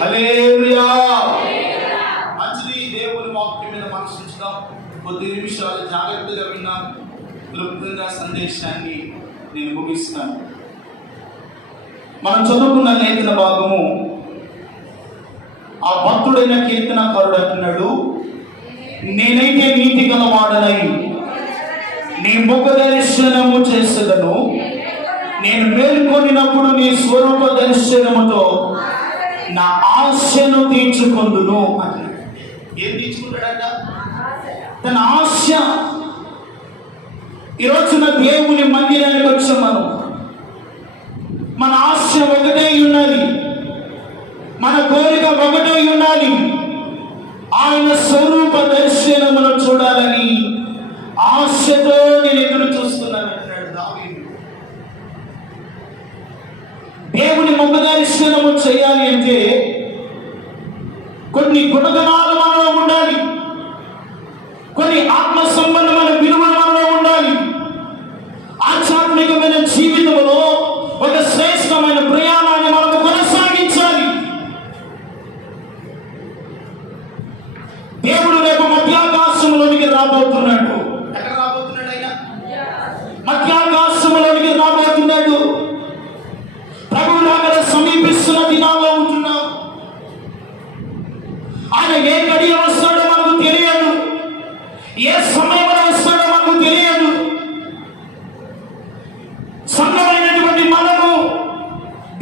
హల్లెలూయా. మంచిది. దేవుని వాక్యం మీద మనసు ఉంచుదాం. కొద్ది నిమిషాలు జాగ్రత్తగా విన్నాం. క్లుప్తంగా సందేశాన్ని నేను ముగిస్తాను. మనం చదువుకున్న లేఖన భాగము, ఆ భక్తుడైన కీర్తనకారుడు అంటున్నాడు, నేనైతే నీతి గలవాడనై నీ ముఖ దర్శనము చేసేదను, నేను మేల్కొనినప్పుడు నీ స్వరూప దర్శనముతో నా ఆశను తీర్చుకొందును అని. ఏం తీర్చుకుంటాడట? తన ఆశ. ఈరోజున దేవుని మందిరానికి వచ్చాం. మన ఆశ ఒకటే ఉన్నది, మన కోరిక ఒకటే ఉన్నది, ఆయన స్వరూప దర్శనమును చూడాలని ఆశతో నేను ఎదురు చూస్తున్నాను అంటున్నాడు దావీదు. దేవుని ముఖ దర్శనము చేయాలి అంటే కొన్ని గుణగణాలు మనలో ఉండాలి, కొన్ని ఆత్మ సంబంధమైన విలువలు మనలో ఉండాలి. ఆధ్యాత్మికమైన జీవితంలో ఒక శ్రేష్టమైన ప్రయాణాన్ని మనము కొనసాగించాలి. దేవుడు రేపు మధ్యాకాశంలోనికి రాబోతున్నాడు. ఎక్కడ రాబోతున్నాడు? ఆయన మధ్యాకాశంలోనికి రాబోతున్నాడు. ప్రభువు రాకడ సమీపిస్తున్న దినాల్లో ఉంటున్నాం. ఆయన ఏ గడియ వస్తాడో మనకు తెలియదు, ఏ సమయంలో వస్తాడో మనకు తెలియదు. సంఘమైనటువంటి మనము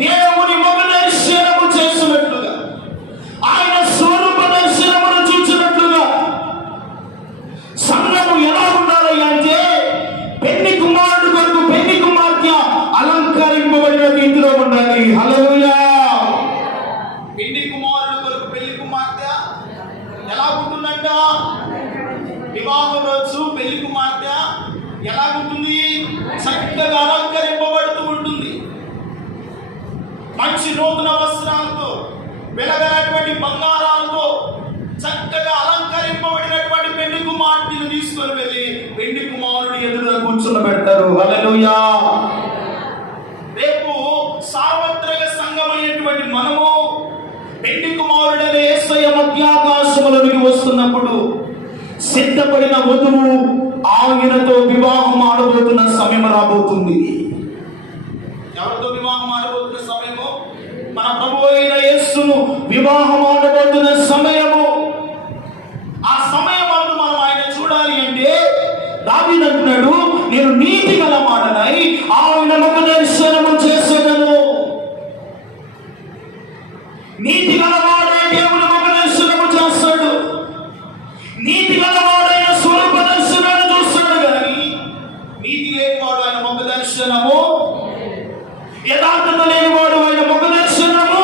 దేవుని ముఖ దర్శనము చేస్తున్నట్లుగా, ఆయన స్వరూప దర్శనమును చూసినట్లుగా సంఘము ఎలా ఉండాలి అంటే పెళ్లి కుమారుడు కొరకు పెళ్లి కుమార్తె అలంకరింపబడిన రీతిలో ఉండాలి. హల్లెలూయా. పెళ్లి కుమారుడు కొరకు పెళ్లి కుమార్తె ఎలా ఉంటుందంట? వివాహం రోజు పెళ్లి కుమార్తె ఎలా ఉంటుంది? చక్కగా అలంకరింపబడుతూ ఉంటుంది. మంచి నూతన వస్త్రాలతో, వెలగనటువంటి బంగారాలతో చక్కగా అలంకరింపబడినటువంటి పెళ్లి కుమార్తెను తీసుకొని వెళ్ళి పెళ్లి కుమారుడు ఎదురుగా కూర్చోబెడతారు. హల్లెలూయా. రేపు సార్వత్రిక సంఘమైనటువంటి మనము పెళ్లి కుమారుడనే యేసయ్య మధ్యాకాశములోనికి వస్తున్నప్పుడు సిద్ధపడిన వధువు ఆయనతో వివాహం ఆడబోతున్న సమయం రాబోతుంది. ఎవరితో వివాహం ఆడబోతున్న సమయము? మన ప్రభువు అయిన యేసును వివాహం ఆడబోతున్న సమయము. ఆ సమయం అందు మనం ఆయన చూడాలి అంటే దావీదు అంటున్నాడు, నేను నీతి గలవాడనై ఆయన ముఖ దర్శనము చేసేదను. నీతి గలవాడే దేవుని ముఖ దర్శనము చేస్తాడు. నీతి గలవాడైన స్వరూప దర్శనాన్ని చూస్తాడు. కానీ నీతి లేనివాడు ఆయన ముఖ దర్శనము, యథార్థత లేనివాడు ఆయన ముఖ దర్శనము.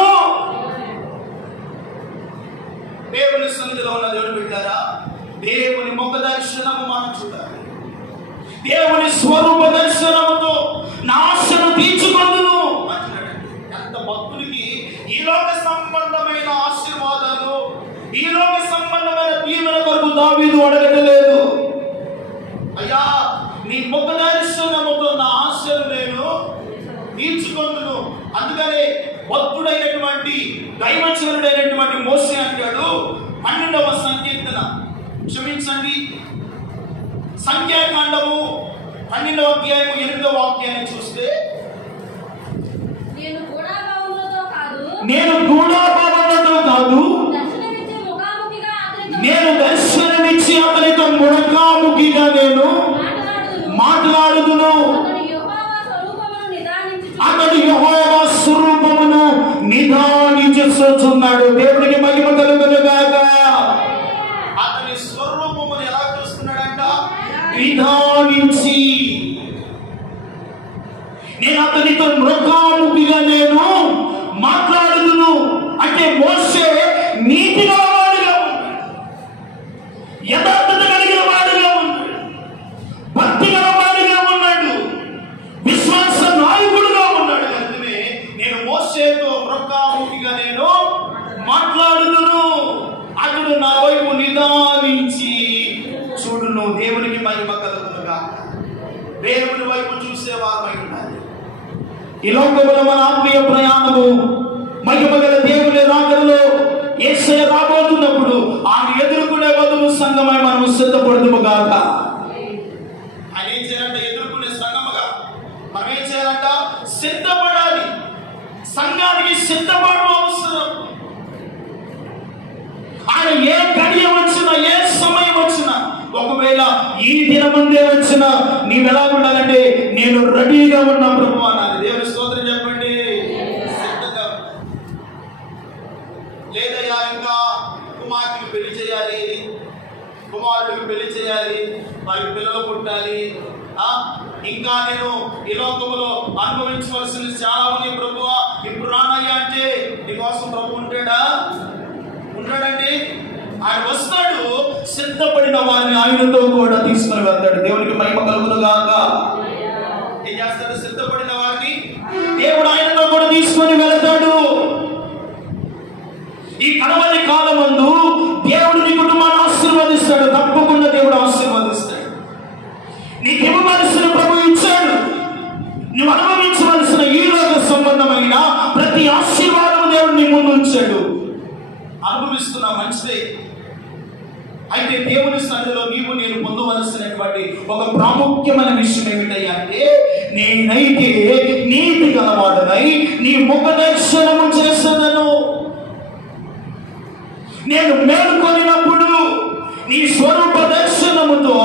దేవుని సన్నిధిలో ఉన్న దేవుడు బిడ్డారా, దేవుని ముఖ దర్శనము మనం చూడాలి. దేవుని స్వరూప దర్శనముతో నా ఆశను తీర్చుకొందును అంటున్నాడు. ఎంత భక్తుడికి ఈ లోక సంబంధమైన ఆశీర్వాదాలు, ఈ లోక సంబంధమైన దీవెన కొరకు దావీదు అడగలేదు. అయ్యా, నీ ముఖ దర్శనముతో నా ఆశలు నేను తీర్చుకొందును. అందుకనే భక్తుడైనటువంటి దైవచనుడైనటువంటి మోషే అంటాడు 12వ సంకీర్తన, క్షమించండి, సంఖ్యాకాండము 12వ అధ్యాయము 8వ వాక్యాన్ని చూస్తే, నేను గూఢాభావములతో కాదు నేను దర్శనమిచ్చి అతనితో ముఖాముఖిగా నేను మాట్లాడుదును. అతడు యెహోవా స్వరూపమును నిదానించుచున్నాడు. దేవునికి మహిమ కలుగును గాక. అతని స్వరూపమును ఎలా చూస్తున్నాడంట? నిదానించి. నేను అతనితో ముఖాముఖిగా నేను మాట్లాడుదును. అంటే మోషే నీతి గలవాడుగా ఉన్నాడు, యథార్థత కలిగిన వాడుగా ఉన్నాడు, భక్తి గలవాడుగా ఉన్నాడు, విశ్వాస నాయకుడుగా ఉన్నాడు. అందుకే నేను మోషేతో ముఖాముఖిగా నేను మాట్లాడుదును. అతడు నా వైపు నిదానించి చూడును. దేవునికి మహిమ కలుగునుగా. దేవుని వైపు చూసేవారమై ఉండాలి. ఈ లోకంలో మన ఆత్మీయ ప్రయాణము మహిమగల దేవుని రాకడలో యేసయ్య రాబోతున్నప్పుడు ఆయన ఎదుర్కొనే వధువు సంఘమై మనము సిద్ధపడుదుము గాక. ఆయన ఏం చేయాలంట? ఎదుర్కొనే సంఘముగా మనం ఏం చేయాలంట? సిద్ధపడాలి. సంఘానికి సిద్ధపడడం అవసరం. ఆయన ఏ గడియ వచ్చినా, ఏ సమయం వచ్చినా, ఒకవేళ ఈ దినమందే వచ్చినా నీవెలా ఉండాలంటే, నేను రెడీగా ఉన్నా ప్రభు అన్నాను. దేవుని స్తోత్రం చెప్పండి. సిద్ధంగా. లేదయ్యా ఇంకా కుమార్తెకి పెళ్లి చేయాలి, కుమారుడికి పెళ్లి చేయాలి, వారికి పిల్లలు పుట్టాలి, ఇంకా నేను ఈ లోకంలో అనుభవించవలసిన చాలా ఉంది ప్రభువా, ఇప్పుడు రానయ్యా అంటే నీకోసం ప్రభు ఉంటాడా? ఉంటాడండి. ఆయన వస్తాడు, సిద్ధపడిన వారిని ఆయనతో కూడా తీసుకుని వెళ్తాడు. దేవునికి మహిమ కలుగును గాక. ఏం చేస్తాడు? సిద్ధపడిన వారిని దేవుడు ఆయనతో కూడా తీసుకొని వెళ్తాడు. ఈ కడవరి కాలమందు దేవుడు నీ కుటుంబాన్ని ఆశీర్వదిస్తాడు. తప్పకుండా దేవుడు ఆశీర్వదిస్తాడు. నీకు ఇవ్వవలసిన ప్రభు ఇచ్చాడు. నువ్వు అనుభవించవలసిన ఈ లోక సంబంధమైన ప్రతి ఆశీర్వాదం దేవుడు నీ ముందు ఉంచాడు. అనుభవిస్తున్నా మంచిదే. అయితే దేవుని సన్నిధిలో నీవు నేను పొందవలసినటువంటి ఒక ప్రాముఖ్యమైన విషయం ఏమిటయ్యా అంటే, నేనైతే నీతి గలవాడనై నీ ముఖ దర్శనము చేసేదను. నేను మేలుకొనినప్పుడు నీ స్వరూప దర్శనముతో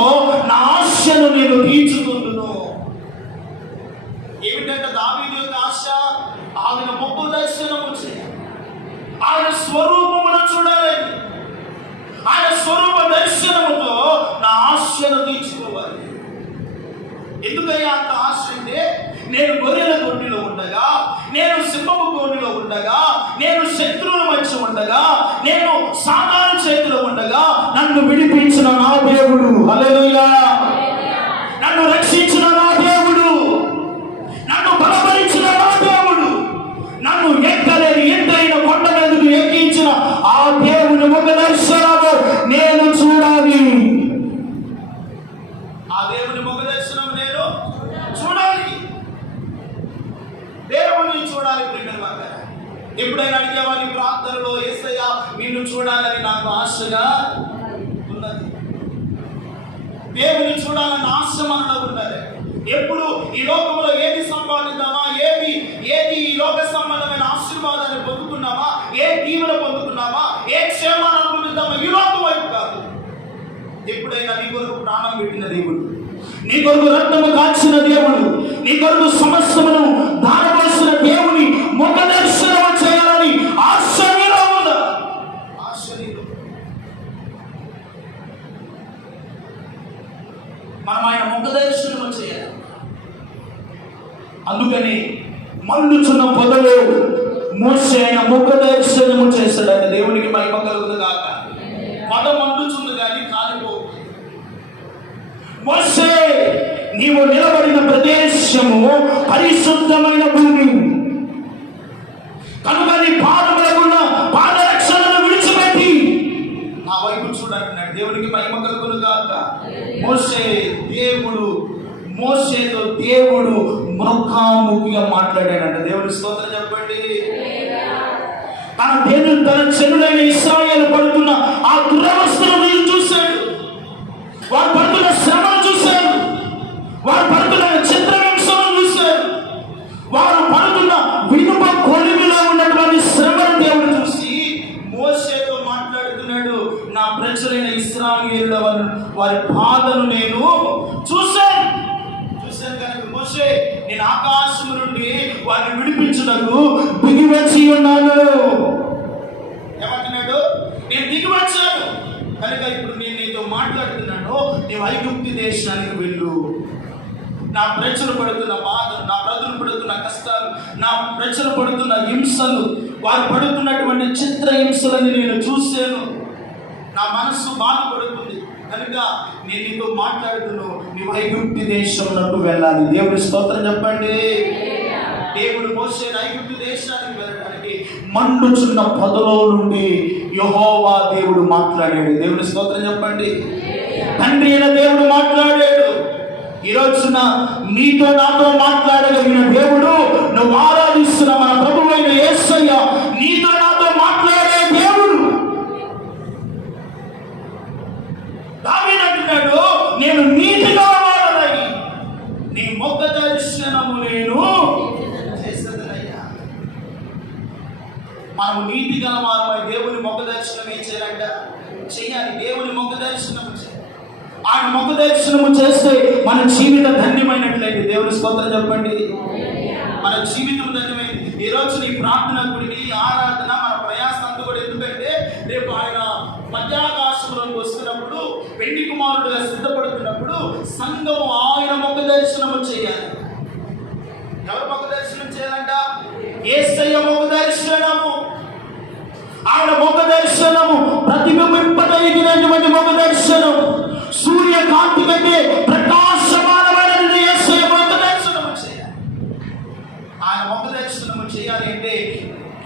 నా ఆశను నేను తీర్చుకుంటును. ఏమిటంటే దావీదు యొక్క ఆశ, ఆయన ముఖ దర్శనము చేయాలి, ఆయన స్వరూపమును చూడాలి, ఆయన స్వరూప దర్శనముతో నా ఆశను తీర్చుకోవాలి. ఎందుకయ్యా అంత ఆశ అంటే, నేను గొర్రెల గొడ్డిలో ఉండగా, నేను సింహపు గొడ్డిలో ఉండగా, నేను శత్రువుల మధ్య ఉండగా, నేను సాతాను చేతిలో ఉండగా నన్ను విడిపించిన నా దేవుడు, హల్లెలూయా, నన్ను రక్షించిన నా దేవుడు, నన్ను బలపరిచిన నా దేవుడు, నన్ను ఎక్కలేని ఎత్తైన కొండ మీదకు ఎక్కించిన ఆ దేవుని ముఖ దర్శనము నేను చూడాలి. ఆ దేవుని ముఖ దర్శనం నేను చూడాలి. దేవుని చూడాలి. ఎప్పుడైనా అడిగేవారి ప్రార్థనలో, యేసయ్యా నిన్ను చూడాలని నాకు ఆశగా ఉన్నది. దేవుని చూడాలని ఆశ మనలో ఉన్నది. ఎప్పుడు ఈ లోకంలో ఏది సంపాదిద్దామా, ఏది ఈ లోక సంబంధమైన ఆశీర్వాదాన్ని పొందుతున్నామా, ఏ దీవెన పొందుతున్నామా, ఏ క్షేమాన్ని అనుభవిద్దామా, ఈ లోకం వైపు కాదు. ఎప్పుడైనా నీ కొరకు ప్రాణం పెట్టిన దేవుడు, నీ కొరకు రక్తము కాల్చిన దేవుడు, నీ కొరకు సమస్తమును దానవలసిన దేవుని ముఖ దర్శనం చేయాలని ఆశ నీలో ఉందా? ఆశ నీలో. మనం ఆయన ముఖ దర్శనం చేయాలి. అందుకని మండుచున్న పొదలో మోసే ఆయన ముఖ దర్శనము చేస్తాడు. దేవునికి మహిమ కలుగును గాక. పొద మండుచుంది కానీ కాలిపో. మోసే, నీవు నిలబడిన ప్రదేశము పరిశుద్ధమైన భూమి కనుక నీ పాదములకున్న పాదరక్షలను విడిచిపెట్టి నా వైపు చూడంటున్నాడు. దేవునికి మహిమ కలుగును గాక. మోసేతో దేవుడు ముఖాముఖిగా మాట్లాడాడంట. దేవుని స్తోత్రం చెప్పండి. తన చెరుడైన ఇశ్రాయేలు పడుతున్న ఆ దురవస్థను చూశాడు. వారు పడుతున్న శ్రమను చూశాడు. వారు పడుతున్న చిత్రహింసను చూశాడు. వారు పడుతున్న వినుప కొలిమిలో ఉన్నటువంటి శ్రమను దేవుడు చూసి మోసేతో మాట్లాడుతున్నాడు. నా ప్రజలైన ఇశ్రాయేలుల వారి బాధను నేను చూశాను కనుక మోసే, నేను ఆకాశం నుండి వారిని విడిపించుటకు దిగివచ్చి ఉన్నాను. ఏమంటున్నాడు? నేను దిగివచ్చాను కనుక ఇప్పుడు నేను నీతో మాట్లాడుతున్నాను. నీవు ఐగుప్తు దేశానికి వెళ్ళు. నా ప్రజలు పడుతున్న బాధలు, నా ప్రజలు పడుతున్న కష్టాలు, నా ప్రజలు పడుతున్న హింసలు, వారు పడుతున్నటువంటి చిత్రహింసలని నేను చూశాను. నా మనస్సు బాధపడుతుంది కనుక నేను నీతో మాట్లాడుతున్నాను. నీవు ఐగుప్తు దేశంలోకి వెళ్ళాలి. దేవుని స్తోత్రం చెప్పండి. దేవుడు మోసేను ఐగుప్తు దేశానికి వెళ్ళడానికి మండుచున్న పొదలో నుండి యెహోవా దేవుడు మాట్లాడాడు. దేవుని స్తోత్రం చెప్పండి. తండ్రి అయిన దేవుడు మాట్లాడాడు. ఈ రోజున నీతో నాతో మాట్లాడగలిగిన దేవుడు, నువ్వు ఆరాధిస్తున్న మన ప్రభువైన యేసయ్య మనము నీతి గల వారమై దేవుని ముఖ దర్శనం ఏం చేయాలంట? చేయాలి. దేవుని ముఖ దర్శనం చేయాలి. ఆయన ముఖ దర్శనము చేస్తే మన జీవితం ధన్యమైనట్లయితే దేవుని స్తోత్రం చెప్పండి. మన జీవితం ధన్యమైంది. ఈ రోజు నీ ప్రార్థన గుడిని ఆరాధన మన ప్రయాసం అంతా కూడా ఎందుకంటే రేపు ఆయన మధ్యాకాశంలోకి వస్తున్నప్పుడు పెళ్లి కుమారుడుగా సిద్ధపడుతున్నప్పుడు సంఘము ఆయన ముఖ దర్శనము చేయాలి. ఎవరు ముఖ దర్శనం చేయాలంట? యేసయ్య ముఖ దర్శనము. ఆయన ముఖ దర్శనము ప్రతిబింబింపదగినటువంటి ముఖ దర్శనం. సూర్యకాంతి కంటే ప్రకాశమానమైనది యేసయ్య ముఖ దర్శనము చేయాలి. ఆయన ముఖ దర్శనము చేయాలి అంటే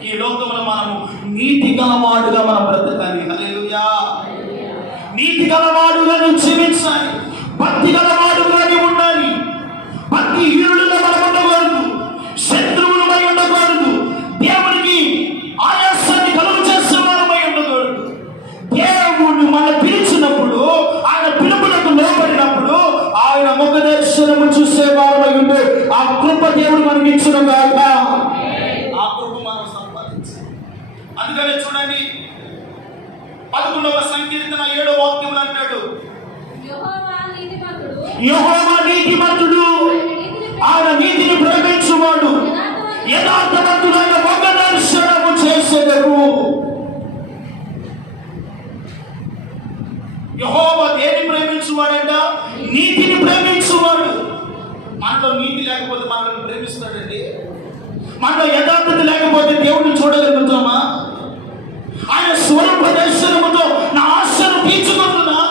ఈ లోకంలో మనము నీతి గలవాడుగా మనం బ్రతకాలి. హల్లెలూయా. నీతి గలవాడుగా నువ్వు జీవించాలి. భక్తి గలవాడుగా నీవు ఉండాలి. భక్తి హీనులుగా మనం ఉండకూడదు. శత్రువులమై ఉండకూడదు. దేవునికి ఆయాసాన్ని కలుగు చేసే వారమై ఉండకూడదు. దేవుడు మన పిలిచినప్పుడు ఆయన పిలుపులకు లోబడినప్పుడు ఆయన ముఖ దర్శనము చూసే వారమై ఉండే ఆ కృప దేవుడు మనకి ఇచ్చిన కాక ఆ కృప మనం సంపాదించాలి. అందుకనే చూడండి 11వ సంకీర్తన 7వ వాక్యములు అంటాడు, యెహోవా నీతిమంతుడు, ఆయన నీతిని ప్రేమించువాడు, యథార్థవంతుడైన ముఖ దర్శనము చేసెదరు. యెహోవా దేని ప్రేమించువాడంట? నీతిని ప్రేమించువాడు. మనలో నీతి లేకపోతే మనల్ని ప్రేమిస్తాడండి? మనలో యథార్థత లేకపోతే దేవుడిని చూడగలుగుతామా? ఆయన స్వరూప దర్శనముతో నా ఆశను తీర్చుకుంటుందా?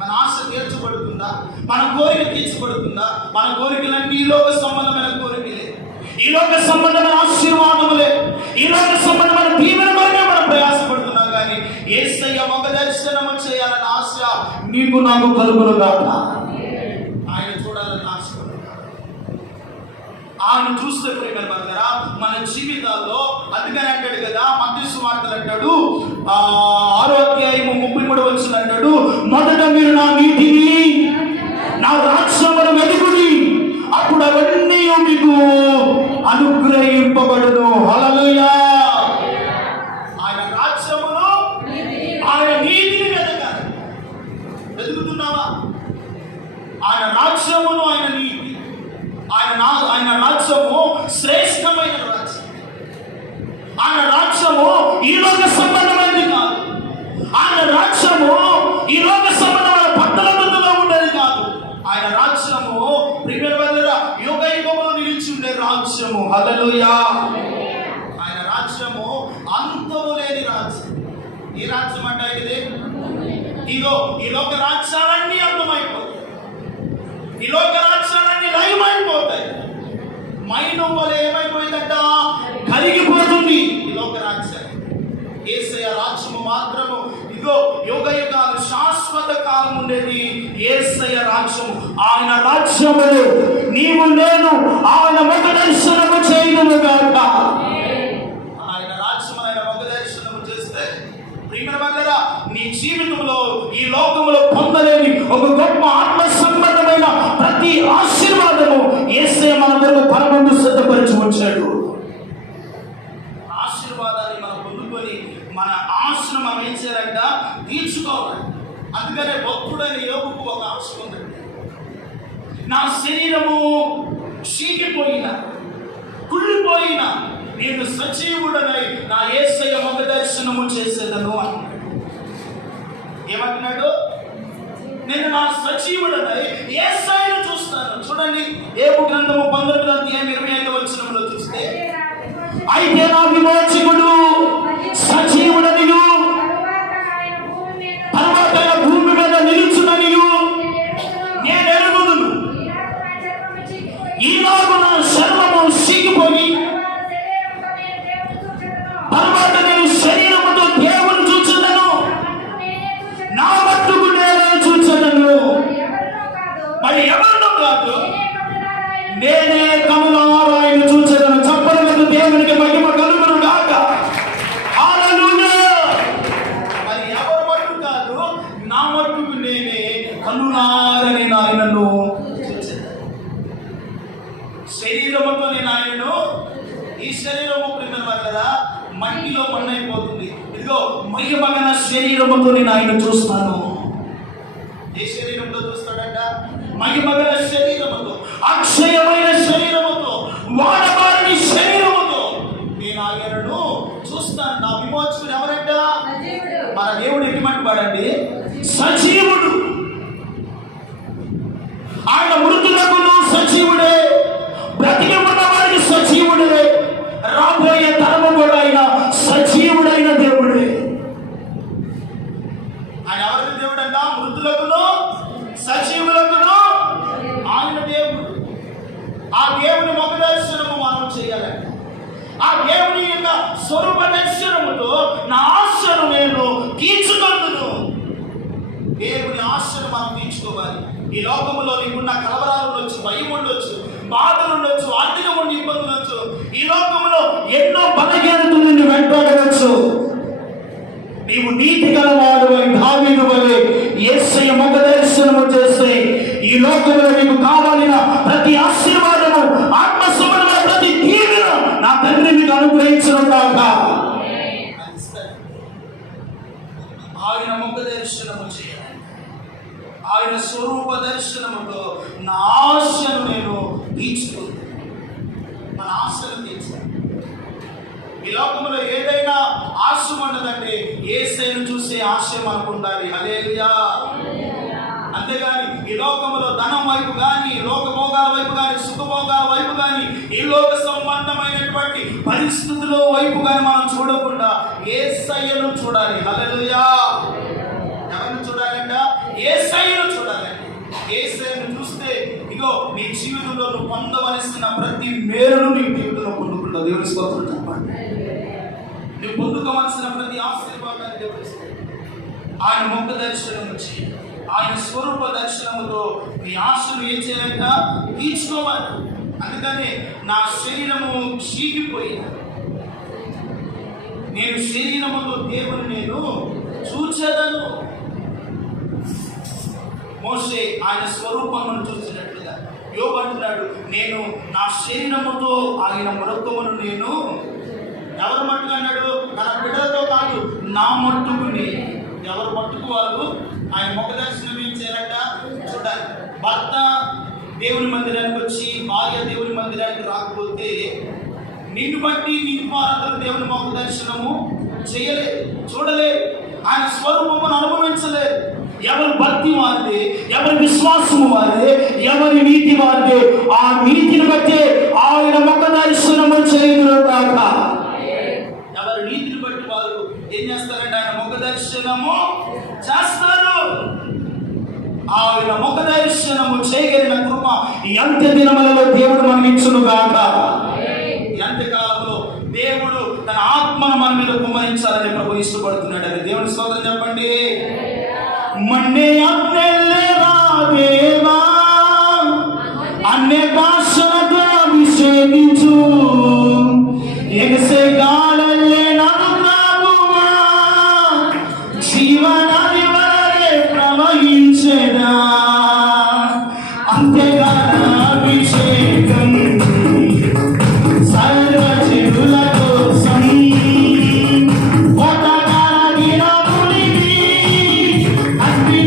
మన ఆశ తీర్చబడుతుందా? మన కోరిక తీర్చబడుతుందా? మన కోరికలన్నీ ఈ లోక సంబంధమైన కోరికలే, ఈ లోక సంబంధమైన ఆశీర్వాదములే, ఈ లోక సంబంధమైన దీవెన కొరకే మనం ప్రయాసపడుతున్నాం. కానీ యేసయ్య ముఖ దర్శనము చేయాలన్న ఆశ నీకు నాకు కలుగును గాక. ఆయన చూడాలని ఆశ, ఆయన చూస్తే ప్రేమరా మన జీవితాల్లో. అందుకని అంటాడు కదా మత్తయి సువార్తలు అంటాడు 6వ అధ్యాయము 33వ వచనం అంటాడు, మొదట మీరు నా నీతిని నా రాజ్యమును వెతుకుడి, అప్పుడు అవన్నీ మీకు అనుగ్రహింపబడును. హల్లెలూయా. ఆయన రాజ్యమును ఆయన నీతిని వెతకాలి. వెతుకుతున్నావా? ఆయన రాజ్యమును ఆయన నీతి. ఆయన రాజ్యము శ్రేష్టమైన రాజ్యం. ఆయన రాజ్యము ఈ లోక సంబంధమైనది కాదు. ఆయన రాజ్యము ఈ లోక సంబంధమైన పట్టణంలో ఉండేది కాదు. ఆయన రాజ్యము యుగ యుగములో నిలిచి ఉండే రాజ్యము. హల్లెలూయా. ఆయన రాజ్యము అంతము లేని రాజ్యం. ఈ రాజ్యం అంటే ఇది ఇదో ఈ లోక రాజ్యాలన్నీ అంతమైపోతాయి. ఈ లోక రాజ్యాలన్నీ లయమైపోతాయి. మైనం వల్ల ఏమైపోయిందంట? కరిగిపోతుంది ఈ లోక రాజ్యం. యేసయ్య రాజ్యము మాత్రము ఇదో యుగ యుగాలు శాశ్వత కాలం ఉండేది యేసయ్య రాజ్యము. ఆయన రాజ్యములో నీవు నేను ఆయన ముఖ దర్శనము చేయను గాక. ఆయన రాజ్యం ఆయన ముఖ దర్శనము చేస్తే ప్రియమైన నీ జీవితంలో ఈ లోకములో పొందలేని ఒక గొప్ప ఆత్మ సంబంధమైన ప్రతి ఆశీర్వాదము యేసయ్య మన కొరకు పరమందు సిద్ధపరిచి వచ్చాడు. ఆశీర్వాదాన్ని మనం పొందుకొని మన ఆశను మనం ఏం చేయాలంట? తీర్చుకోవాలి. అందుకనే భక్తుడైన యోబుకు ఒక ఆశ ఉందండి. నా శరీరము చీకిపోయిన కుళ్ళిపోయిన నేను సజీవుడనై నా యేసయ్య ముఖ దర్శనము చేసేదను అని ఏమంటున్నాడు? నేను నా సజీవుడనై యేసయ్యను చూస్తాను. చూడండి యోబు గ్రంథము 12వ అధ్యాయం 25వ వచనంలో చూస్తే, అయితే నా విమోచకుడు సజీవుడనియు తరువాత భూమి మీద నిలుచుననియు నేను ఎరుగుదును. ఈలాగు నా శరీరము చీకిపోయి తరువాత నేను శరీరముతో దేవుని చూచుదను, నా మట్టుకు నేనే చూచుదను. మరి ఎవరినో కాదు, నేనే కనులారా ఆయన చూచుదను. చెప్పలేదు దేవునికి మహిమ కలుగునుగా. మట్టిలో మన్నైపోతుంది. ఇదిగో మహిమగల శరీరముతో నేను ఆయన చూస్తాను. ఏ శరీరంతో చూస్తాడంట? మహిమగల శరీరముతో, అక్షయమైన శరీరముతో, వాడబారని శరీరముతో నేను ఆయనను చూస్తాను. నా విమోచకుడు ఎవరంట? మన దేవుడు ఎటువంటి వాడండి? సజీవుడు. ఆయన మృతులకును సజీవుడే, బ్రతికి ఉన్న వారికి సజీవుడే, రాబోయే తరము కూడా ఆయన సజీవుడైన దేవుడే. ఆయన ఎవరికి దేవుడు అంట? మృతులకును సజీవులకును ఆయన దేవుడు. ఆ దేవుని ముఖ దర్శనము మనం చేయాలంట. ఆ దేవుని యొక్క స్వరూప దర్శనముతో నా ఆశను నేను తీర్చుకొందును. దేవుని ఆశను మనం తీర్చుకోవాలి. ఈ లోకములో నీకున్న కలవరాలు ఉండొచ్చు, భయం ఉండొచ్చు, బాధలు ఉండొచ్చు, ఆర్థికమైన ఇబ్బందులు ఉండొచ్చు. ఈ లోకములో ఎన్నో బలహీనతలు నిన్ను వెంటాడవచ్చు. నీవు నీతి గలవాడు అని దావీదు వలె యేసయ్య ముఖ దర్శనము చేస్తే ఈ లోకంలో నీకు కావాలిన ప్రతి ఆశీర్వాదము, ఆత్మ సంబంధమైన ప్రతి దీవెన నా తండ్రి మీకు అనుగ్రహించను గాక. ఆయన ముఖ దర్శనము చేయాలి. ఆయన స్వరూప దర్శనముతో నా ఆశను నేను తీర్చుకుంటాను. మన ఆశను తీర్చాలి. ఈ లోకంలో ఏదైనా ఆశ ఉండదంటే యేసయ్యను చూసే ఆశ మనకు ఉండాలి. హల్లెలూయా. అంతేగాని ఈ లోకంలో ధనం వైపు కానీ, లోకభోగాల వైపు కానీ, సుఖభోగాల వైపు కానీ, ఈ లోక సంబంధమైనటువంటి పరిస్థితుల వైపు కానీ మనం చూడకుండా యేసయ్యను చూడాలి. హల్లెలూయా. ఎవరిని చూడాలంట? యేసయ్యను చూడాలి. యేసయ్యను చూస్తే ఇగో నీ జీవితంలో నువ్వు పొందవలసిన ప్రతి మేలును నీ జీవితంలో పొందుకుంటావు. దేవుని స్తోత్రం చెప్పండి. నువ్వు పొందుకోవలసిన ప్రతి ఆశీర్వాదాన్ని దేవుని ఆయన ముఖ దర్శనం వచ్చి ఆయన స్వరూప దర్శనముతో నీ ఆశను ఏం చేయాలంట? తీర్చుకోవాలి. అందుకని నా శరీరము చీకిపోయింది, నేను శరీరముతో దేవుని నేను చూచెదను. మోషే ఆయన స్వరూపమును చూసినట్లుగా యోబు అంటున్నాడు, నేను నా శరీరముతో ఆయన మృగమును నేను ఎవరు మట్టుకు అన్నాడు? తన బిడ్డలతో కాదు, నా మట్టుకు నేను. ఎవరు మట్టుకు వాళ్ళు ఆయన ముఖ దర్శనం ఏం చేయాలంట? చూడాలి. భర్త దేవుని మందిరానికి వచ్చి భార్య దేవుని మందిరానికి రాకపోతే నిన్ను బట్టి నీ కుమారులు దేవుని ముఖ దర్శనము చేయలేదు, చూడలేదు, ఆయన స్వరూపమును అనుభవించలేదు. ఎవరి భక్తి వారిదే, ఎవరి విశ్వాసము వారిదే, ఎవరి నీతి వారిదే, ఆ నీతిని బట్టే ఆయన ముఖ దర్శనము చేయదురు కాక. ఎవరి నీతిని బట్టి వారు ఏం చేస్తారంటే ఆయన ముఖ దర్శనము చేస్తారు. ఆయన ముఖ దర్శనము చేయగలిగిన కృప ఈ అంత్య దినములలో దేవుడు మనకి ఇచ్చును గాక. ఈ అంత్యకాలంలో దేవుడు తన ఆత్మను మన మీద కుమ్మరించాలని ప్రభు ఇష్టపడుతున్నాడు. అది దేవుని స్తోత్రం చెప్పండి. మన్నే అగ్నేలేవా దేవా, అన్య భాషలతో అభిషేకించు, ఎగసే గాలల్లే నన్ను తాగుమా, జీవనది వలె ప్రవహించెదా, అంతేగా అభిషేకం సర్వజనుల కోసం. కొత్తగా గిరమునిది అగ్ని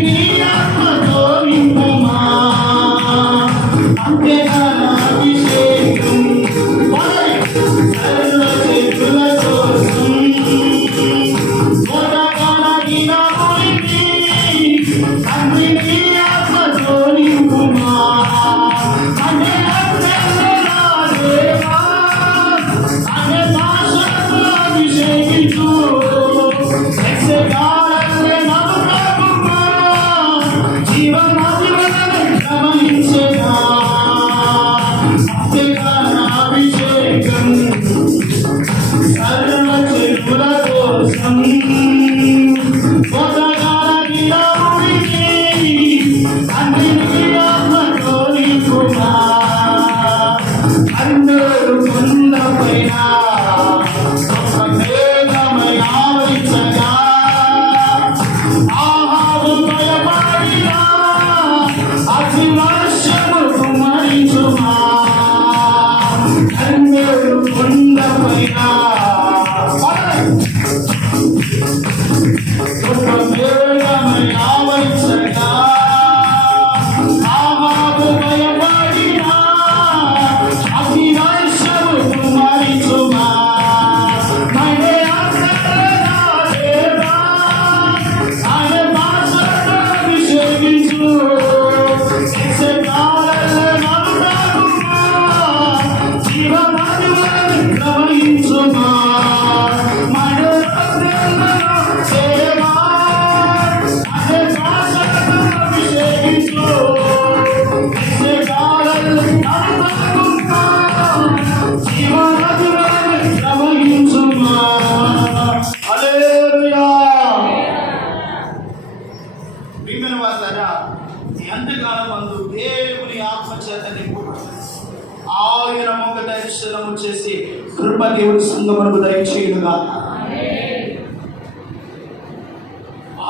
దేవుడి సంగమునకు దయచేయునుగా.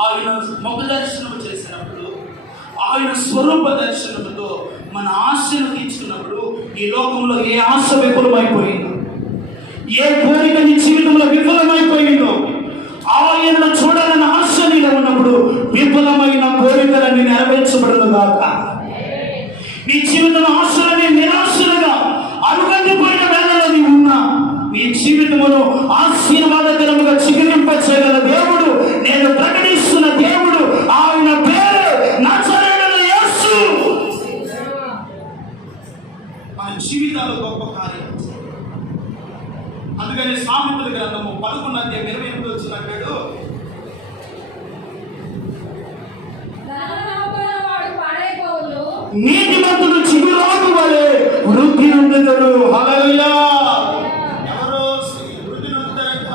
ఆయన ముఖ దర్శనం చేసినప్పుడు, ఆయన స్వరూప దర్శనంతో మన ఆశను తీర్చుకున్నప్పుడు ఈ లోకంలో ఏ ఆశ విఫలమైపోయిందో, ఏ కోరిక నీ జీవితంలో విఫలమైపోయిందో, ఆయనను చూడాలని ఆశ నీలో ఉన్నప్పుడు విఫలమైన కోరికలన్నీ నెరవేర్చబడదు కాక. నీ జీవితంలో ఆశలని నిరాశలుగా అరుగంటిపోయిన వేళలో నీవు ఉన్నా నీ జీవితమును ఆశీర్వాదకరముగా చిగురింపచేయగల దేవుడు, నేను ప్రకటిస్తున్న దేవుడు, ఆయన పేరు నజరేయుడైన యేసు. మన జీవితాల్లో గొప్ప కార్యం. అందుకని సామెతల గ్రంథము 11:28 అంటాడు, నీతిమంతుడు చిగురాకు వలె వృద్ధి నొందుతాడు. హల్లెలూయా. ఎవరో వృద్ధి నొందుతారంట?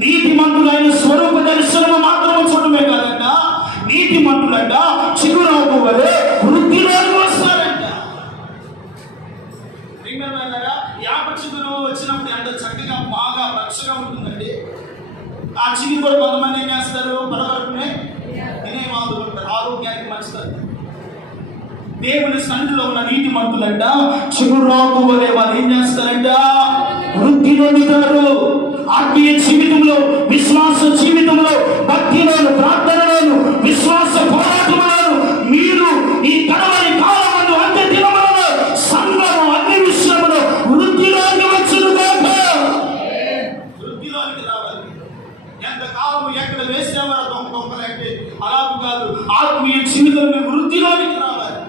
నీతిమంతులు ఆయన స్వరూప దర్శనము మాత్రమే చూడమే కాదంట, నీతిమంతులంట చిగురాకు వలె వృద్ధిలోకి వస్తారంట. యాప చిగురు వచ్చినప్పుడు అంటే చక్కగా బాగా పచ్చగా ఉంటుందండి. ఆ చిగురు కూడా కొంతమంది ఏం చేస్తారు, పడవరకునే తినేవాళ్ళు ఉంటారు, ఆరోగ్యానికి మంచిది. దేవుని సన్నిధిలో ఉన్న నీతిమంతులంట చిగురాకు వలె వాళ్ళు ఏం చేస్తారంట, వృద్ధి నొందుతారు. ఆత్మీయ జీవితంలో, విశ్వాస జీవితంలో, భక్తిలోను, ప్రార్థనలోను, విశ్వాస పోరాటంలోను మీరు ఈ కడవరి కాలమందు అంత్య దినములలో సంఘము అన్ని విషయములో వృద్ధిలోకి వచ్చునుగాక. వృద్ధిలోకి రావాలి. ఎంతకాలము ఎక్కడ వేసేవారు దొంగలంటే అలాగూ కాదు. ఆత్మీయ జీవితంలో వృద్ధిలోనికి రావాలి.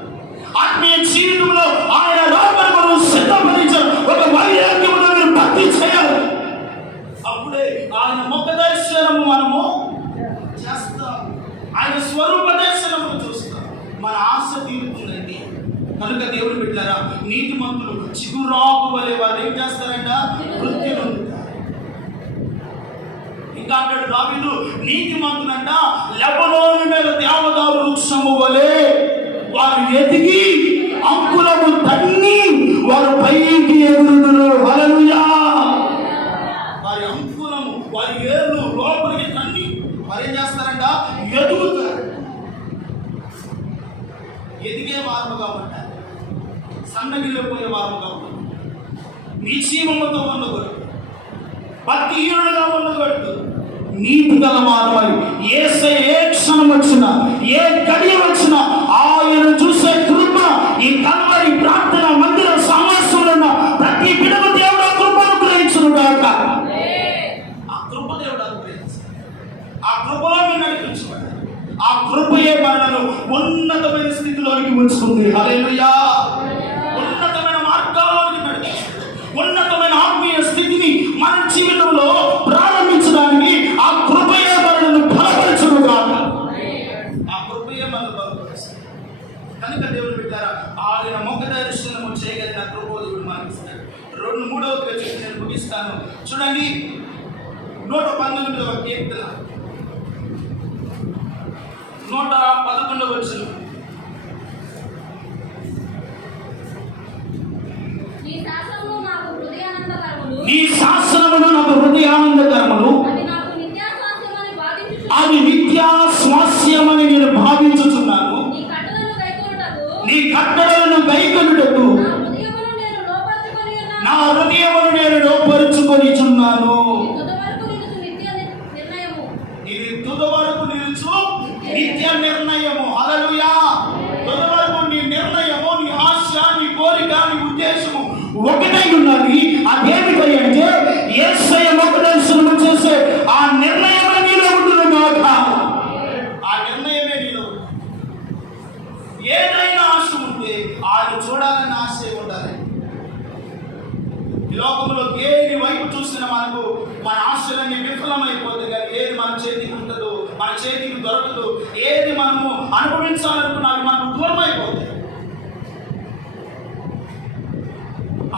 ఆత్మీయ జీవితంలో ఆయన లోపల సిద్ధపరిచారు. ఒక వైరాగ్యములో మీరు భక్తి చేయాలి. అప్పుడే ఆయన ముఖ దర్శనము మనము చేస్తాం, ఆయన స్వరూప దర్శనము చూస్తాం, మన ఆశ తీరుతుందండి. కనుక దేవుడు పెట్టారా, నీతిమంతులు చిగురాకు వలె వారు ఏం చేస్తారంట, వృద్ధి నొందుతారు. ఇంకా అంటాడు దావీదు, నీతిమంతులంట లెబనోను మీద దేవదారు వృక్షము వలె వారు ఎదిగి అంకురము తన్ని వారు పైకి ఎగురుదురు. హల్లెలూయా. వారి అంకురము, వారి ఏర్లు లోపలికి తన్ని వారు ఏం చేస్తారంట, ఎదుగుతారు. ఎదిగే వారముగా ఉంటారు, సన్నగిల్లిపోయే వారముగా ఉంటారు. నిశ్చయముతో ఉండకూడదు, భక్తిహీనుడుగా ఉండకూడదు, నీతి గల వారమై యేసయ్య ఏ క్షణం వచ్చినా, ఏ గడియ వచ్చినా ఆయన చూసే కృప ఈ కల్వరి ప్రార్థన మందిర సమావేశంలో ఉన్న ప్రతి బిడ్డకు దేవుడు ఆ కృపను గ్రహించును గాక. ఆ కృప దేవుడు అనుగ్రహించాడు. ఆ కృపలో మీరు నడిపించబడ్డారు. ఆ కృపయే మనలను ఉన్నతమైన స్థితిలోనికి ఉంచుతుంది. హల్లెలూయా. ఉన్నతమైన మార్గాల్లోనికి నడిపిస్తుంది. ఉన్నతమైన ఆత్మీయ స్థితిని మన జీవితంలో ప్రారంభించడానికి ఆ కృపయే మనలను బలపరచును గాక. ఆ కృపయే మనల్ని బలపరుస్తుంది. కనుక దేవుడు పెట్టారా, ఆయన ముఖ దర్శనము చేయగలిగిన కృప దేవుడు మనకి ఇస్తాడు. 3వ చెప్పి నేను ముగిస్తాను. చూడండి, 119వ కీర్తన 111వ వచనం. నీ శాసనములు నాకు హృదయానందకరములు, అది నిత్యా స్వాస్యమని నేను భావించుచున్నాను. నీ కట్టడలను గైకొనుటకు నా హృదయమును నేను లోపరుచుకొనిచున్నాను. ఇది తుదవరకు నిలుచు నిత్య నిర్ణయము. హల్లెలూయా. తుదవరకు నీ నిర్ణయము, నీ ఆశ, నీ కోరిక, నీ ఉద్దేశము ఒకటై ఉన్నది. అదేమిటి అంటే యేసయ్య ముఖ దర్శనము చేసే ఆ నిర్ణయమే నీలో ఉండును గాక. ఆ నిర్ణయమే నీలో ఉంటుంది. ఏదైనా ఆశ ఉంటే ఆయన చూడాలని ఆశ ఉండాలి. ఈ లోకంలో ఏది వైపు చూసిన మనకు మన ఆశలన్నీ విఫలమైపోతుంది. కానీ ఏది మన చేతికి ఉండదు, మన చేతికి దొరకదు, ఏది మనము అనుభవించాలనుకున్నది మనకు దూరం అయిపోతుంది.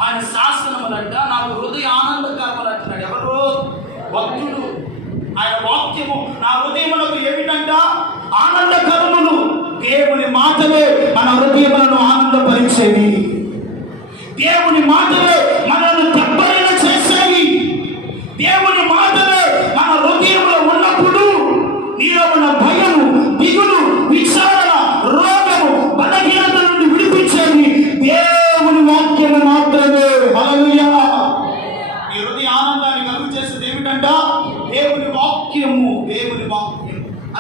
ఆయన శాసనములంట నాకు హృదయ ఆనందకరములు అంటున్నాడు. ఎవరు? భక్తుడు. ఆయన వాక్యము నా హృదయములకు ఏమిటంట, ఆనందకరములు. దేవుని మాటలే మన హృదయములను ఆనందపరిచేది. దేవుని మాటలే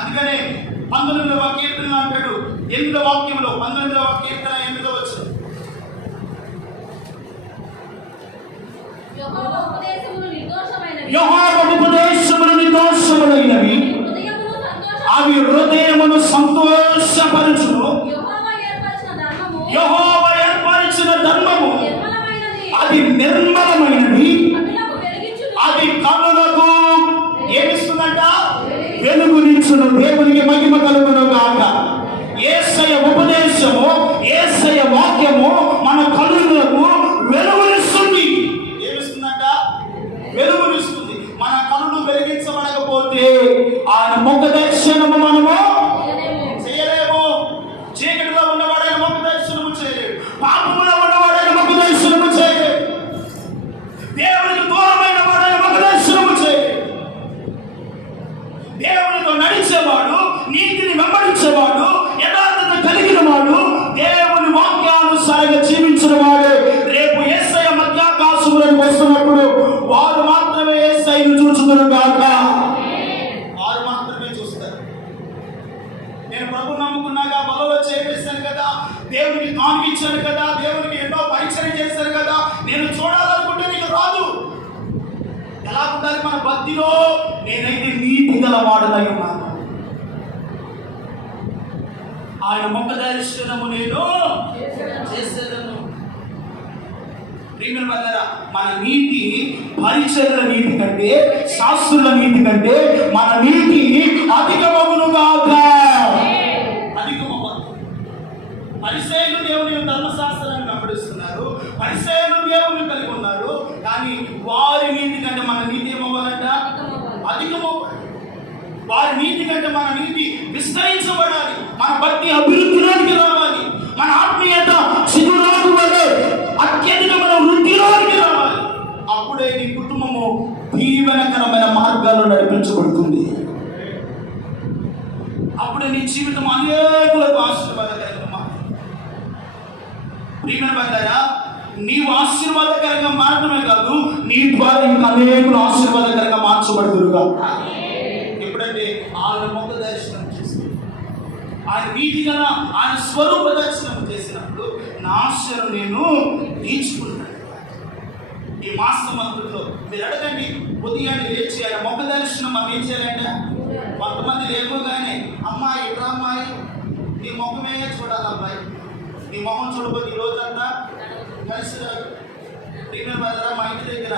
అందుకనే 19వ కీర్తన అంటాడు, 8వ వాక్యంలో, 19వ కీర్తన 8వ వచనం, యెహోవా ఉపదేశములు నిర్దోషమైనవి, అవి హృదయమును సంతోషపరచును. యెహోవా ఏర్పరిచిన ధర్మము అది నిర్మలమైనది, అది కనులకు ఏమిస్తుందంట? వెలుగునిచ్చును. దేవునికి మహిమ కలుగును గాక. యేసయ్య ఉపదేశము, యేసయ్య వాక్యము మన కనులకు వెలుగునిస్తుంది. ఏమిస్తుందంట? వెలుగునిస్తుంది. మన కనులు వెలిగించబడకపోతే ఆయన ముఖ దర్శనము మనము చేయలేము. చీకటిలో ఉన్నవాడైన ముఖ దర్శనము చేయలేడు. పాపములో ఉన్నవాడైన ముఖ దర్శనము చేయలేడు. దేవునికి దూరమైన వాడైన ముఖ దర్శనము చేయలేడు. దేవునితో నడిచేవాడు, నీతిని వెంబడించేవాడు, యథార్థత కలిగిన వాడు, దేవుని వాక్యానుసారంగా జీవించిన వాడు రేపు యేసయ్య మధ్యాకాశములకు వస్తున్నప్పుడు వారు మాత్రమే యేసయ్యను చూచుదురు గాక. వారు మాత్రమే చూస్తారు. నేను ప్రభు నమ్ముకున్నాగా, బలలో చేశాను కదా, దేవునికి కానిచ్చాను కదా, దేవునికి ఎన్నో పరిచయం చేశాను కదా, నేను చూడాలనుకుంటే నీకు రాదు. ఎలా ఉండాలి మన భక్తిలో? నేనైతే నీతి గలవాడనై ఉన్నాను, ఆయన ముఖ దర్శనము నేను చేసేదను. ప్రియమైన వారలారా, మన నీతి పరిచర్య నీతి కంటే, శాస్త్రుల నీతి కంటే మన నీతి అధికమగును గాక. అధికమవ్వదు. పరిసయ్యులు దేవుని ధర్మశాస్త్రాన్ని వెంబడిస్తున్నారు, పరిసయ్యులు దేవుని కలిగి ఉన్నారు, కానీ వారి నీతి కంటే మన నీతి ఏమవ్వాలంట? అధికమవ్వాలి. వారి నీతి కంటే మన నీతి విస్తరించబడాలి. మన భక్తి అభివృద్ధిలోనికి రావాలి. మన ఆత్మీయత శిథిలాలకు వలె అత్యధికమైన వృద్ధిలోనికి రావాలి. అప్పుడే నీ కుటుంబము దీవెనకరమైన మార్గాల్లో నడిపించబడుతుంది. అప్పుడే నీ జీవితం అనేకులకు ఆశీర్వాదకరంగా. ప్రియమైన వారలారా, నీవు ఆశీర్వాదకరంగా మారడమే కాదు, నీ ద్వారా ఇంకా అనేకులు ఆశీర్వాదకరంగా మార్చబడుతురుగా. ఎప్పుడంటే ఆయన ముఖ దర్శనం చేసి, ఆయన నీతి గల ఆయన స్వరూప దర్శనం చేసినప్పుడు నా ఆశను నేను తీర్చుకుంటాను. ఈ మాసమంతుల్లో మీరు అడగండి, ఉదయాన్ని లేచి ఆయన ముఖ దర్శనం మనం ఏం చేయాలంటే, కొంతమంది లేవగానే అమ్మాయి ఇట్లా అమ్మాయి నీ ముఖమే చూడాలి, అమ్మాయి నీ మొహం చూడబోతే ఈ రోజంతా కలిసి రాదు. మా ఇంటి దగ్గర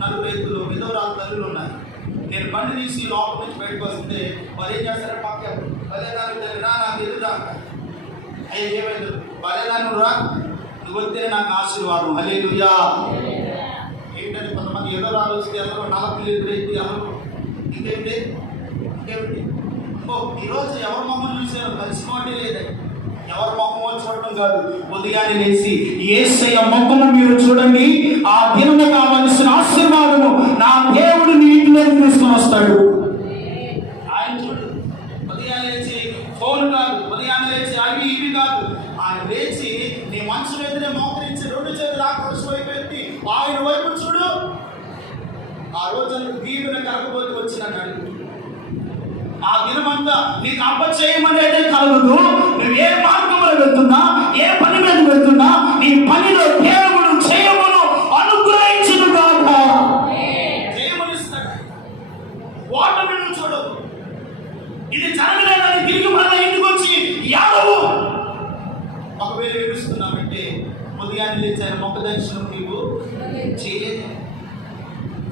4 రైతులు విధవరాలు తల్లులు ఉన్నాయి. నేను బండి తీసి లోపల నుంచి బయటకు వస్తే వాళ్ళు ఏం చేస్తారో పక్క బలేదాని దగ్గర నాకు ఎదురా, అయ్యా ఏమైంది బలేదాని రా, నువ్వు వస్తేనే నాకు ఆశీర్వాదం. హల్లెలూయా. ఏంటంటే కొంతమంది ఎదురాలు వస్తే ఎవరు 40 ఎదురైతే ఎవరు ఇంకేమిటి ఈరోజు ఎవరి మొహం చూసారు కలిసిపోతే లేదే. ఎవరి మొహమో చూడటం కాదు, ఉదయాన్నే లేచి యేసయ్య ముఖము మీరు చూడండి. ఆ దినము కావలసిన ఆశీర్వాదము నా దేవుడు నీ ఇంట్లోకి తీసుకుని వస్తాడు. ఆయన చూడు, ఉదయాన్నే లేచి ఫోన్ కాదు, ఉదయాన్నే లేచి అవి ఇవి కాదు, ఆయన లేచి నీ మనసు మీదనే మోకరించి 2 చేతులు ఆకాశం వైపు ఎత్తి ఆయన వైపు చూడు. ఆ రోజు దీవెన కలగబోతు వచ్చినట్టు అడుగు. ఆ దినమంతా నీకు అప్పచేయమనేదే కలగదు. నువ్వు ఏ మార్గంలో వెళ్తున్నా, ఏ పని మీద వెళ్తున్నా, నీ పనిలో దేవుడు చేయమును అనుగ్రహించును గాక. చేయమనిస్తాడు. ఓటమి నువ్వు చూడవు. ఇది జరగలేదని తిరిగి మళ్ళీ ఇంటికి వచ్చి యాదవు. ఒకవేళ ఏడుస్తున్నామంటే ఉదయాన్నే లేచి ఆయన ముఖ దర్శనం నీవు చేయలేదు.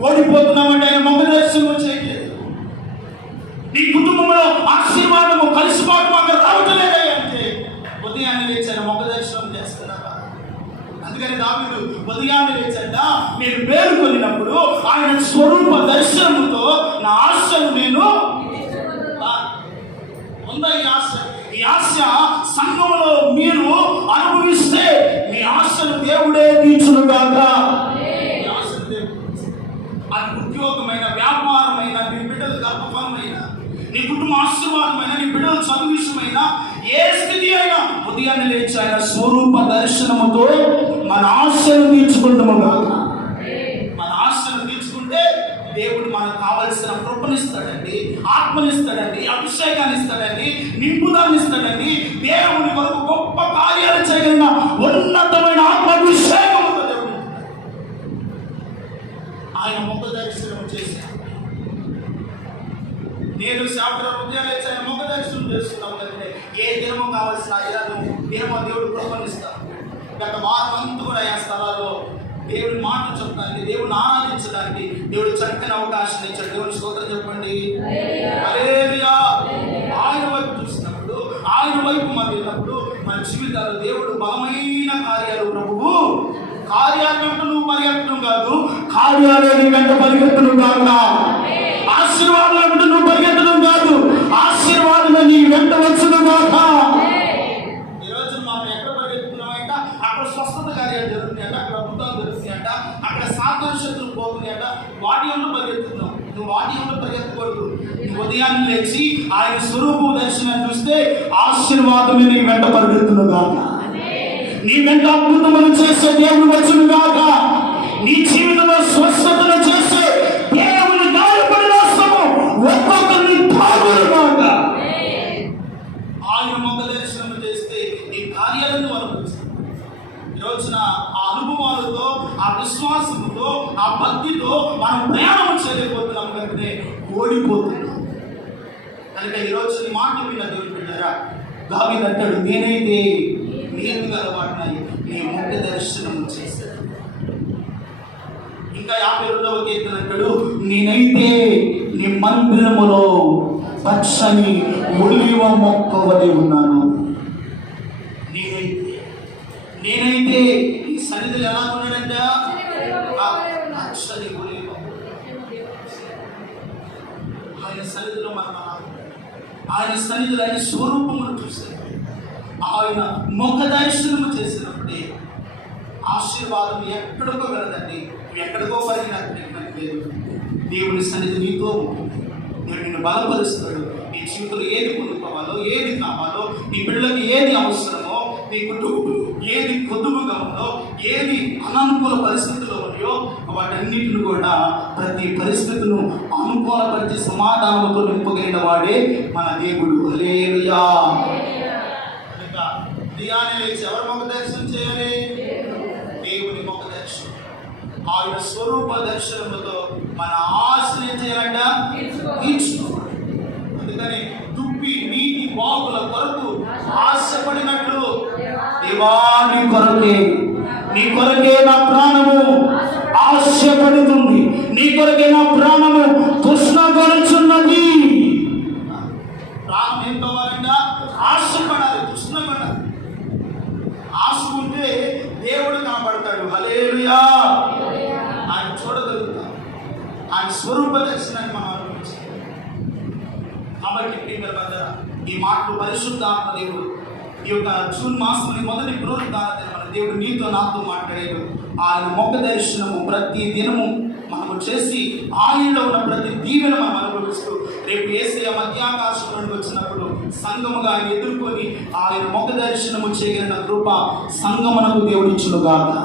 ఓడిపోతున్నామంటే ఆయన ముఖ దర్శనం చేయలేదు. నీ కుటుంబంలో ఆశీర్వాదము కలిసిపోవడం అక్కడ రావట్లేదా అంటే ఉదయాన్నే లేచాను ముఖ దర్శనం చేస్తున్నావా? అందుకని దావీదు ఉదయాన్నే లేచంట, నేను వేడుకొనినప్పుడు ఆయన స్వరూప దర్శనముతో నా ఆశను నేను ఉందా. ఈ ఆశ, ఈ ఆశ సంఘములో మీరు అనుభవిస్తే మీ ఆశను దేవుడే తీర్చునుగాక. అది ఉద్యోగమైన, వ్యాపారమైన, నీ బిడ్డల గర్భఫలమైన, నీ కుటుంబ ఆశీర్వాదమైన, నీ బిడ్డల చదువు విషయమైన, ఏ స్థితి అయినా ఉదయాన్నే లేచి ఆయన స్వరూప దర్శనముతో మన ఆశను తీర్చుకుంటాము కాక. మన ఆశను తీర్చుకుంటే దేవుడు మనకు కావలసిన కృపనిస్తాడండి, ఆత్మనిస్తాడండి, అభిషేకాన్ని ఇస్తాడండి, నింపుదాన్ని ఇస్తాడండి. దేవుని కొరకు గొప్ప కార్యాలు చేయగలిగిన ఉన్నతమైన ఆత్మాభిషేకముతో దేవుడు ఆయన ముఖ దర్శనం చేశాడు. నేను శాస్త్ర ఉదయం లేచి ఆయన ముఖ దర్శనం చేస్తున్నాం కదంటే ఏ దినము కావాల్సిన దినము దేవుడు కృపనిస్తాడు. గత వారం అంతా కూడా ఆ స్థలాల్లో దేవుని మాట చెప్పడానికి, దేవుని ఆరాధించడానికి దేవుడు చక్కని అవకాశం ఇచ్చాడు. దేవుని స్తోత్రం చెప్పండి. హల్లెలూయా. ఆయన వైపు చూసినప్పుడు, ఆయన వైపు మళ్ళినప్పుడు మన జీవితాల్లో దేవుడు బలమైన కార్యాలు ప్రభువు కార్యాలు వెంట నువ్వు పరిగెత్తడం కాదు, కార్యాలయం వెంట పరిగెత్తడం కాదు, ఆశీర్వాదం వెంట నువ్వు పరిగెత్తడం కాదు, ఆశీర్వాదం నీ వెంట వచ్చును కాక. ఈరోజు మనం ఎక్కడ పరిగెత్తున్నామంట, అక్కడ స్వస్థత కార్యాలు జరుగుతాయంట, అక్కడ అద్భుతాలు జరుగుతాయంట, అక్కడ సాదృశ్యతలు పోతున్నాయంట. వాటి ఉన్న పరిగెత్తున్నావు, నువ్వు వాటి ఉన్న పరిగెత్తకూడదు. నువ్వు ఉదయాన్నే లేచి ఆయన స్వరూపం దర్శనం చూస్తే ఆశీర్వాదమే నీ వెంట పరిగెత్తును కాక, నీ వెంట అద్భుతములు చేసే దేవుడు వచ్చును గాక, నీ జీవితంలో స్వస్థతను చేసే దేవుని గాయపడిన హస్తము ఒక్కొక్కరిని తాకును గాక. ఆయన ముఖ దర్శనం చేస్తే నీ కార్యాలను అనుభవిస్తావు. ఈరోజున ఆ అనుభవాలతో, ఆ విశ్వాసంతో, ఆ భక్తితో మనం ప్రయాణం చేయలేకపోతున్నాం కనుకనే ఓడిపోతున్నాం. కనుక ఈరోజు నీ మాట విన్న దేవుడు బిడ్డలారా, దావీదు అంటాడు, నేనైతే నీతి గలవాడినై నీ ముఖ దర్శనం చేశాడు. ఇంకా 52వ కీర్తన అంటాడు, నేనైతే నీ మందిరములో పచ్చని ఒలివ మొక్క వలె ఉన్నాను. నేనైతే ఈ సన్నిధిలో ఎలా ఉన్నాడంట, పచ్చని ఒలివ. ఆయన సన్నిధిలో మనం ఆయన సన్నిధిలో ఆయన స్వరూపమును చూశాడు. ఆయన ముఖ దర్శనము చేసినప్పుడే ఆశీర్వాదం ఎక్కడికో వెళ్ళదండి, ఎక్కడికో పరిగినట్లేదు. దేవుని సన్నిధి నీతో దేవుడు నిన్ను బలపరుస్తాడు. నీ జీవితంలో ఏది పొందుకోవాలో, ఏది కావాలో, నీ బిడ్డలకు ఏది అవసరమో, నీ కుటుంబం ఏది కొద్దుగా ఉందో, ఏది అననుకూల పరిస్థితుల్లో ఉన్నాయో వాటన్నిటిని కూడా ప్రతి పరిస్థితులను అనుకూలపరిచి సమాధానంతో నింపగలిగిన వాడే మన దేవుడు. హల్లెలూయా. దియాన్ని లేచి ఎవరి ముఖ దర్శనం చేయాలి? దేవుని ముఖ దర్శనం. ఆయన స్వరూప దర్శనముతో మన ఆశని ఏం చేయాలంట? తీర్చుకోవాలి. అందుకని దుప్పి నీటి బాగుల కొరకు ఆశపడినట్లు దేవా నీ కొరకే నా ప్రాణము ఆశపడుతుంది, నీ కొరకే నా ప్రాణము తృష్ణపడుచున్నది. ప్రాణం ఏం కావాలంట? ఆశపడాలి, తృష్ణపడాలి. ఆశ ఉంటే దేవుడు కనబడతాడు. హల్లెలూయా. ఆయన చూడగలుగుతాం, ఆయన స్వరూప దర్శనాన్ని మనం అనుభవించాలి. కాబట్టి ఈ మాటలు పరిశుద్ధాత్మ దేవుడు ఈ యొక్క జూన్ మాసం మొదటి పునరుద్ధారణ మన దేవుడు నీతో నాతో మాట్లాడాడు. ఆయన ముఖ దర్శనము ప్రతి దినము మనము చేసి ఆయనలో ఉన్న ప్రతి దీవెన మనం అనుభవిస్తూ రేపు యేసయ్య మధ్యాకాశంలోకి వచ్చినప్పుడు సంఘముగా ఆయన ఎదుర్కొని ఆయన ముఖ దర్శనము చేయగలిగిన కృప సంఘమునకు దేవుడు ఇచ్చునుగాక.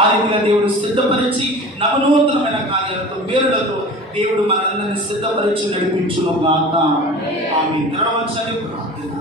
ఆ రీతిగా దేవుడు సిద్ధపరిచి నవనూతనమైన కార్యాలతో వేరులతో దేవుడు మనందరినీ సిద్ధపరిచి నడిపించునుగాక. ఆమేన్. ప్రార్థన